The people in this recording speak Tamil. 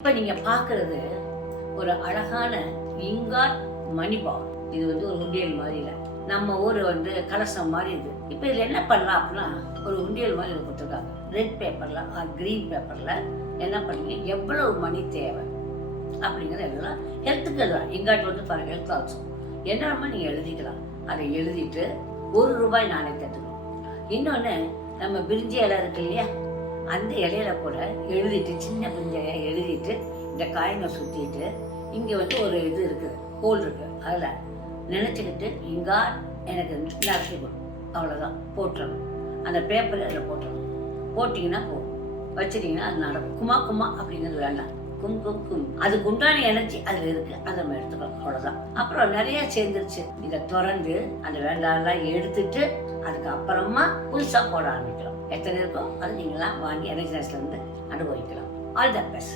இப்போ நீங்க பார்க்கறது ஒரு அழகான இங்கார் மணிபால். இது ஒரு உண்டியல் மாதிரி இல்லை, நம்ம ஊர் கலசம் மாதிரி இது. இப்போ இதில் என்ன பண்ணலாம் அப்படின்னா, ஒரு உண்டியல் மாதிரி கொடுத்துருக்காங்க. ரெட் பேப்பர்ல கிரீன் பேப்பர்ல என்ன பண்ணீங்க, எவ்வளவு மணி தேவை அப்படிங்கிறது எழுதலாம். ஹெல்த்துக்கு எழுதலாம். இங்காட் பாருங்க, ஹெல்த் ஆல்சோ என்னமா நீங்க எழுதிக்கலாம். அதை எழுதிட்டு ₹1 நாணயத்தை எடுத்துக்கணும். இன்னொன்று, நம்ம பிரிஞ்சி இலை இருக்கு இல்லையா, அந்த இலையில கூட எழுதிட்டு, சின்ன பிரிஞ்சையை எழுதிட்டு இந்த காயினை சுற்றிட்டு இங்கே ஒரு இது இருக்குது, ஹோல் இருக்குது, அதில் நினச்சிக்கிட்டு இங்கா எனக்கு நடத்தி கொடுக்கும், அவ்வளோதான் போட்டுறணும். அந்த பேப்பரை அதில் போட்டுறணும். போட்டிங்கன்னா போகும், வச்சிட்டிங்கன்னா அது நடக்கும். குமா குமா அப்படிங்கிறது வேண்டாம், கும் கும் கும், அதுக்கு உண்டான எனர்ஜி அதில் இருக்குது, அதை நம்ம எடுத்துக்கலாம், அவ்வளோதான். அப்புறம் நிறைய சேர்ந்துருச்சு. இதை திறந்து அந்த வேண்டாம்லாம் எடுத்துட்டு அதுக்கப்புறமா புதுசாக போட ஆரம்பிக்கலாம். எத்தனை இருக்கோ அது நீங்களாம் வாங்கி எனர்ஜி இருந்து அனுபவிக்கலாம். All the best.